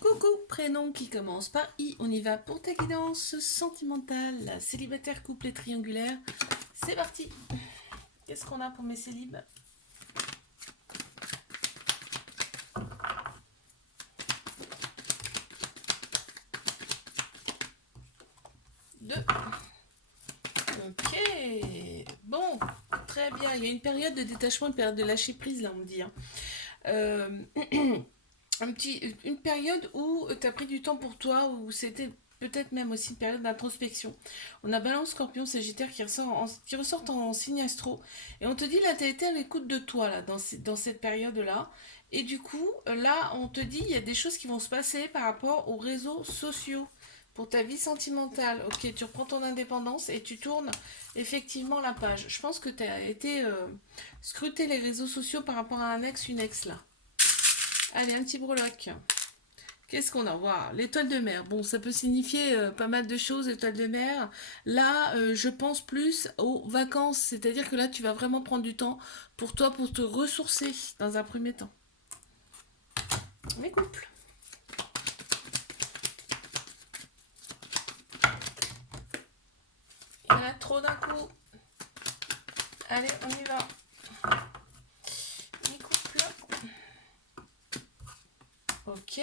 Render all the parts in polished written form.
Coucou, prénom qui commence par I. On y va pour ta guidance sentimentale. Célibataire, couple et triangulaire. C'est parti. Qu'est-ce qu'on a pour mes célibes? Deux. Ok. Bon, très bien. Il y a une période de détachement, une période de lâcher prise, là, on me dit, hein. Euh, une période où tu as pris du temps pour toi, où c'était peut-être même aussi une période d'introspection. On a Balance, Scorpion, Sagittaire qui ressortent en signe astro. Et on te dit, là, tu as été à l'écoute de toi, là, dans cette période-là. Et du coup, là, on te dit, il y a des choses qui vont se passer par rapport aux réseaux sociaux. Pour ta vie sentimentale, ok, tu reprends ton indépendance et tu tournes effectivement la page. Je pense que tu as été scruter les réseaux sociaux par rapport à un ex, une ex là. Allez, un petit breloque. Qu'est-ce qu'on a? Wow, l'étoile de mer. Bon, ça peut signifier pas mal de choses, l'étoile de mer. Là, je pense plus aux vacances. C'est-à-dire que là, tu vas vraiment prendre du temps pour toi, pour te ressourcer dans un premier temps. Mes couples. Il y en a trop d'un coup. Allez, on y va. Mes couples. Ok.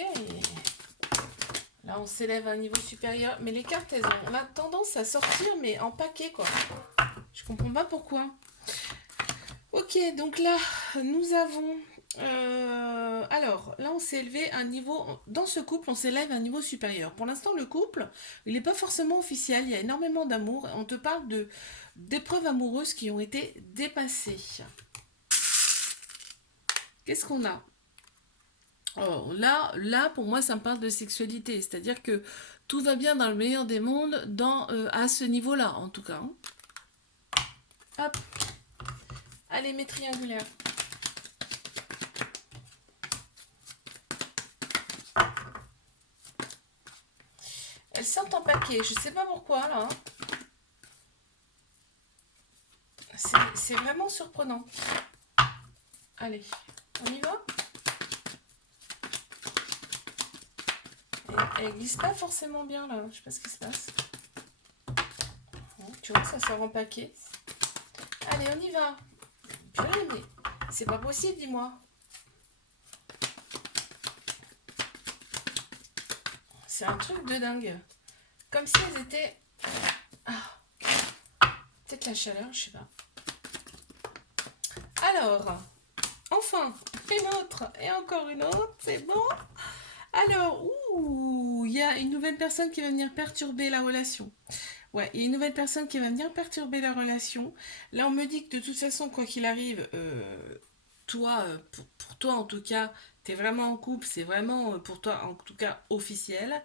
Là, on s'élève à un niveau supérieur. Mais les cartes, on a tendance à sortir, mais en paquet, quoi. Je comprends pas pourquoi. Ok, donc là, nous avons... alors, là, on s'est élevé à un niveau... Dans ce couple, on s'élève à un niveau supérieur. Pour l'instant, le couple, il n'est pas forcément officiel. Il y a énormément d'amour. On te parle d'épreuves amoureuses qui ont été dépassées. Qu'est-ce qu'on a? Oh, là, pour moi, ça me parle de sexualité. C'est-à-dire que tout va bien dans le meilleur des mondes, à ce niveau-là, en tout cas, hein. Hop. Allez, mes triangulaires. Elles sortent en paquet. Je sais pas pourquoi, là, hein. C'est vraiment surprenant. Allez, on y va. Et elle glisse pas forcément bien, là. Je sais pas ce qui se passe. Tu vois, ça sort en paquet. Allez, on y va. Purée, mais c'est pas possible, dis-moi. C'est un truc de dingue. Comme si elles étaient... Ah, peut-être la chaleur, je sais pas. Alors, enfin, une autre et encore une autre, c'est bon. Alors, ouh, il y a une nouvelle personne qui va venir perturber la relation. Ouais, il y a une nouvelle personne qui va venir perturber la relation. Là, on me dit que de toute façon, quoi qu'il arrive, toi, pour toi en tout cas, t'es vraiment en couple, c'est vraiment pour toi en tout cas officiel.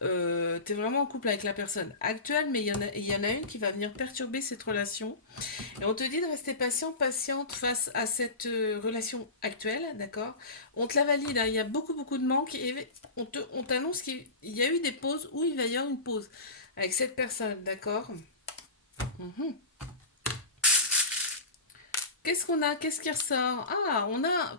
T'es vraiment en couple avec la personne actuelle, mais il y en a une qui va venir perturber cette relation. Et on te dit de rester patient, patiente face à cette relation actuelle, d'accord? On te la valide, hein, il y a beaucoup, beaucoup de manques et on t'annonce qu'il y a eu des pauses où il va y avoir une pause avec cette personne, d'accord? Mhm. Qu'est-ce qu'on a? Qu'est-ce qui ressort? Ah,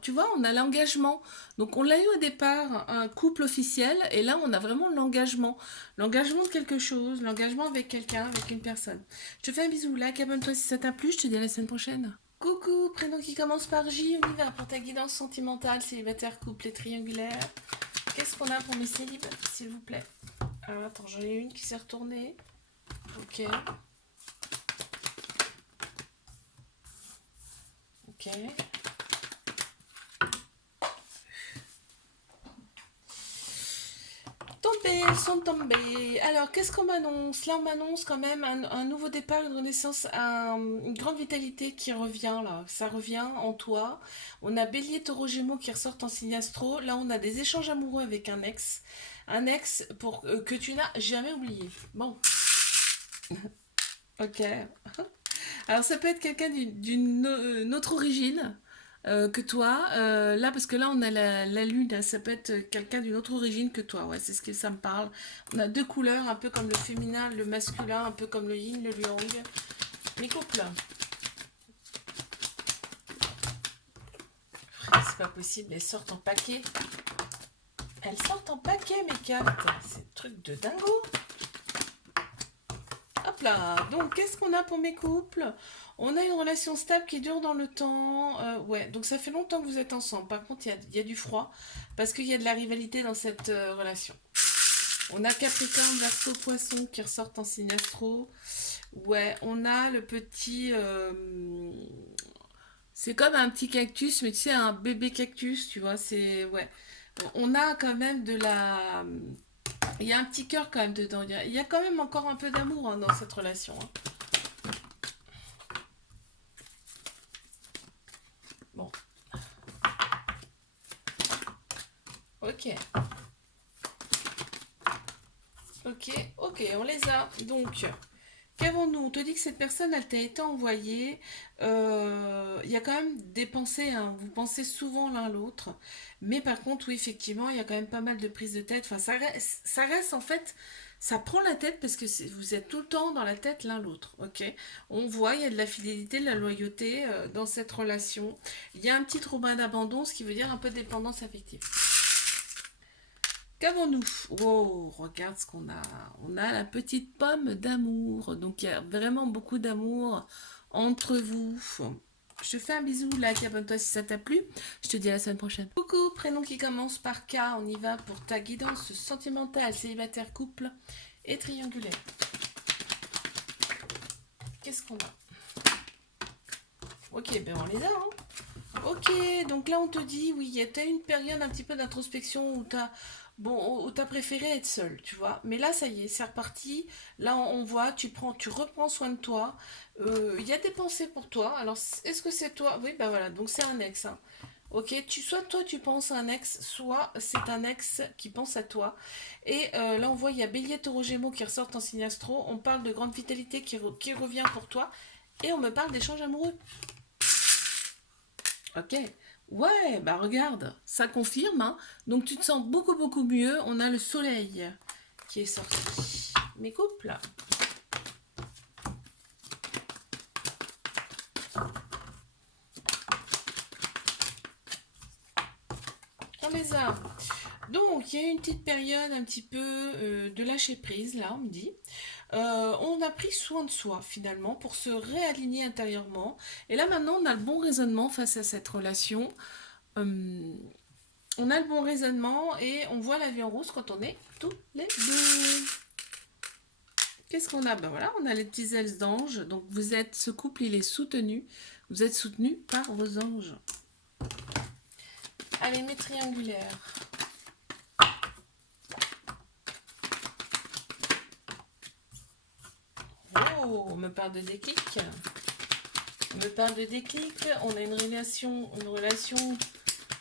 tu vois, on a l'engagement. Donc, on l'a eu au départ, un couple officiel, et là, on a vraiment l'engagement. L'engagement de quelque chose, l'engagement avec quelqu'un, avec une personne. Je te fais un bisou, like, abonne-toi si ça t'a plu, je te dis à la semaine prochaine. Coucou, prénom qui commence par J, on y va pour ta guidance sentimentale, célibataire, couple et triangulaire. Qu'est-ce qu'on a pour mes célibes, s'il vous plaît? Alors, attends, j'en ai une qui s'est retournée. Ok, ok. Tombées, elles sont tombées. Alors, qu'est-ce qu'on m'annonce? Là, on m'annonce quand même un nouveau départ, une renaissance, une grande vitalité qui revient, là. Ça revient en toi. On a Bélier, Taureau, Gémeaux qui ressortent en signe astro. Là, on a des échanges amoureux avec un ex. Un ex que tu n'as jamais oublié. Bon, ok. Alors, ça peut être quelqu'un d'une autre origine que toi. Là, parce que là, on a la lune, hein, ça peut être quelqu'un d'une autre origine que toi. Ouais, c'est ce que ça me parle. On a deux couleurs, un peu comme le féminin, le masculin, un peu comme le yin, le yang. Mes couples. C'est pas possible, elles sortent en paquet. Elles sortent en paquet, mes cartes. C'est un truc de dingo. Hop là. Donc, qu'est-ce qu'on a pour mes couples? On a une relation stable qui dure dans le temps. Ouais, donc ça fait longtemps que vous êtes ensemble. Par contre, il y a du froid parce qu'il y a de la rivalité dans cette relation. On a Capricorne, Verseau, Poisson qui ressortent en signe astro. Ouais, on a le petit... c'est comme un petit cactus, mais tu sais, un bébé cactus, tu vois, c'est... Ouais. On a quand même de la... Il y a un petit cœur quand même dedans. Il y a quand même encore un peu d'amour hein, dans cette relation. Hein. Bon, ok. Ok, on les a. Donc, qu'avons-nous? On te dit que cette personne, elle t'a été envoyée. Il y a quand même des pensées, hein. Vous pensez souvent l'un l'autre. Mais par contre, oui, effectivement, il y a quand même pas mal de prises de tête. Enfin, ça reste en fait, ça prend la tête parce que vous êtes tout le temps dans la tête l'un l'autre. Ok? On voit, il y a de la fidélité, de la loyauté dans cette relation. Il y a un petit trop brin d'abandon, ce qui veut dire un peu de dépendance affective. Qu'avons-nous? Oh, regarde ce qu'on a. On a la petite pomme d'amour. Donc, il y a vraiment beaucoup d'amour entre vous. Je te fais un bisou, like, abonne-toi si ça t'a plu. Je te dis à la semaine prochaine. Coucou, prénom qui commence par K. On y va pour ta guidance sentimentale, célibataire, couple et triangulaire. Qu'est-ce qu'on a? Ok, ben on les a, hein. Ok, donc là on te dit, oui, t'as une période un petit peu d'introspection où t'as préféré être seule, tu vois. Mais là, ça y est, c'est reparti. Là, on voit, tu reprends soin de toi. Il y a des pensées pour toi. Alors, est-ce que c'est toi? Oui, bah voilà, donc c'est un ex. Hein. Ok, soit toi tu penses à un ex, soit c'est un ex qui pense à toi. Et là, on voit, il y a Bélier, Taureau, Gémeaux qui ressortent en signe astro. On parle de grande vitalité qui revient pour toi. Et on me parle d'échanges amoureux. Ok. Ouais, bah regarde, ça confirme, hein. Donc tu te sens beaucoup beaucoup mieux. On a le soleil qui est sorti. Mes couples. On les a. Donc il y a une petite période un petit peu de lâcher prise, là, on me dit. On a pris soin de soi finalement pour se réaligner intérieurement. Et là maintenant, on a le bon raisonnement face à cette relation. Euh, on a le bon raisonnement et on voit la vie en rose quand on est tous les deux. Qu'est-ce qu'on a? Ben voilà, on a les petits ailes d'ange. Donc vous êtes, ce couple, il est soutenu. Vous êtes soutenu par vos anges. Allez, mes triangulaires. Oh, on me parle de déclic. On me parle de déclic. On a une relation,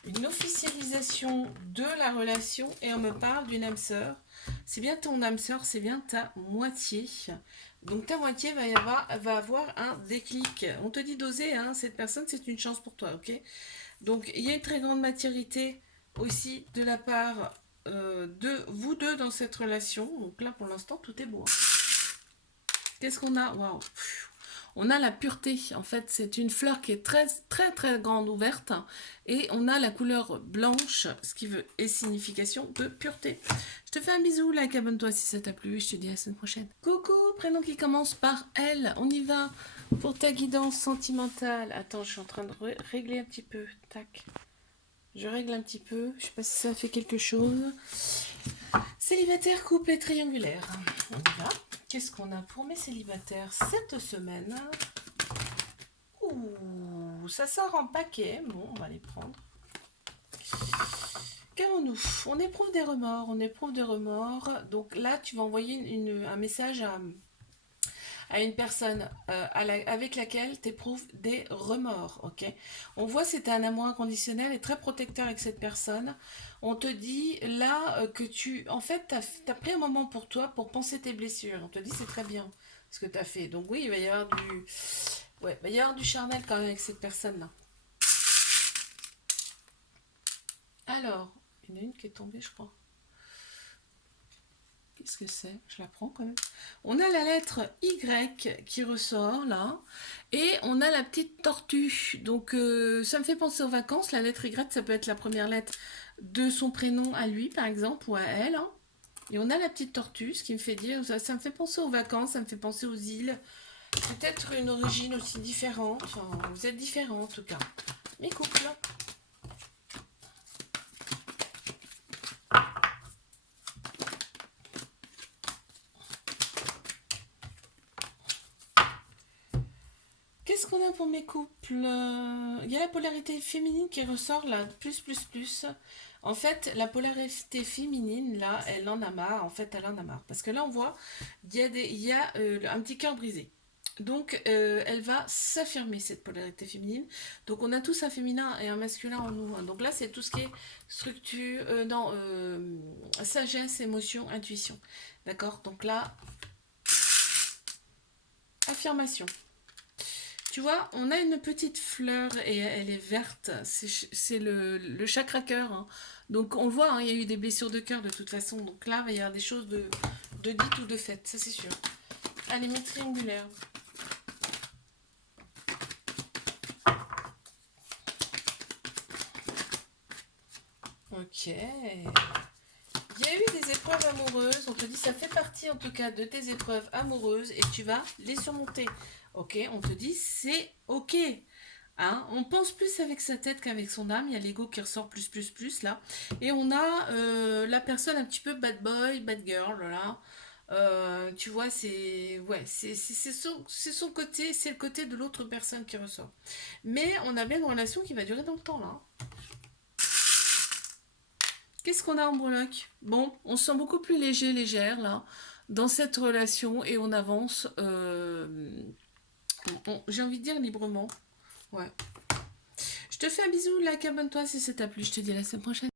une officialisation de la relation et on me parle d'une âme sœur. C'est bien ton âme sœur, c'est bien ta moitié. Donc ta moitié va avoir un déclic. On te dit d'oser, hein, cette personne, c'est une chance pour toi, ok? Donc il y a une très grande maturité aussi de la part de vous deux dans cette relation. Donc là pour l'instant tout est beau. Hein. Qu'est-ce qu'on a? Waouh! On a la pureté, en fait, c'est une fleur qui est très très très grande ouverte et on a la couleur blanche, ce qui veut et signification de pureté. Je te fais un bisou, like, abonne-toi si ça t'a plu, je te dis à la semaine prochaine. Coucou, prénom qui commence par L, on y va pour ta guidance sentimentale. Attends, je suis en train de régler un petit peu, tac. Je règle un petit peu, je sais pas si ça fait quelque chose. Célibataire, couple et triangulaire. On y va. Qu'est-ce qu'on a pour mes célibataires cette semaine? Ouh, ça sort en paquet. Bon, on va les prendre. Qu'avons-nous? On éprouve des remords, on éprouve des remords. Donc là, tu vas envoyer un message à une personne avec laquelle tu éprouves des remords, ok? On voit que c'est un amour inconditionnel et très protecteur avec cette personne. On te dit là que en fait, t'as pris un moment pour toi pour penser tes blessures. On te dit c'est très bien ce que tu as fait. Donc oui, il va y avoir ouais, il va y avoir du charnel quand même avec cette personne-là. Alors, il y en a une qui est tombée, je crois. Qu'est-ce que c'est? Je la prends quand même. On a la lettre Y qui ressort là. Et on a la petite tortue. Donc ça me fait penser aux vacances. La lettre Y, ça peut être la première lettre de son prénom à lui, par exemple, ou à elle, hein. Et on a la petite tortue, ce qui me fait dire, ça me fait penser aux vacances, ça me fait penser aux îles. Peut-être une origine aussi différente. Enfin, vous êtes différents en tout cas. Mes couples. Qu'est-ce qu'on a pour mes couples? Il y a la polarité féminine qui ressort là, plus, plus, plus. En fait, la polarité féminine, là, elle en a marre. En fait, elle en a marre. Parce que là, on voit, il y a un petit cœur brisé. Donc, elle va s'affirmer, cette polarité féminine. Donc, on a tous un féminin et un masculin en nous, hein. Donc là, c'est tout ce qui est structure, non, sagesse, émotion, intuition. D'accord? Donc là, affirmation. Tu vois, on a une petite fleur et elle est verte. C'est le chakra cœur, hein. Donc on le voit, hein, il y a eu des blessures de cœur de toute façon. Donc là, il va y avoir des choses de dites ou de faites, ça c'est sûr. Allez, mes triangulaires. Ok. Il y a eu des épreuves amoureuses. On te dit ça fait partie en tout cas de tes épreuves amoureuses et tu vas les surmonter. Ok, on te dit c'est ok. Hein, on pense plus avec sa tête qu'avec son âme. Il y a l'ego qui ressort plus, plus, plus là. Et on a la personne un petit peu bad boy, bad girl, là. Tu vois, c'est ouais, c'est son côté, c'est le côté de l'autre personne qui ressort. Mais on a bien une relation qui va durer dans le temps là. Qu'est-ce qu'on a en breloque? Bon, on se sent beaucoup plus léger, légère là, dans cette relation et on avance, j'ai envie de dire librement. Ouais. Je te fais un bisou, like, abonne-toi si ça t'a plu. Je te dis à la semaine prochaine.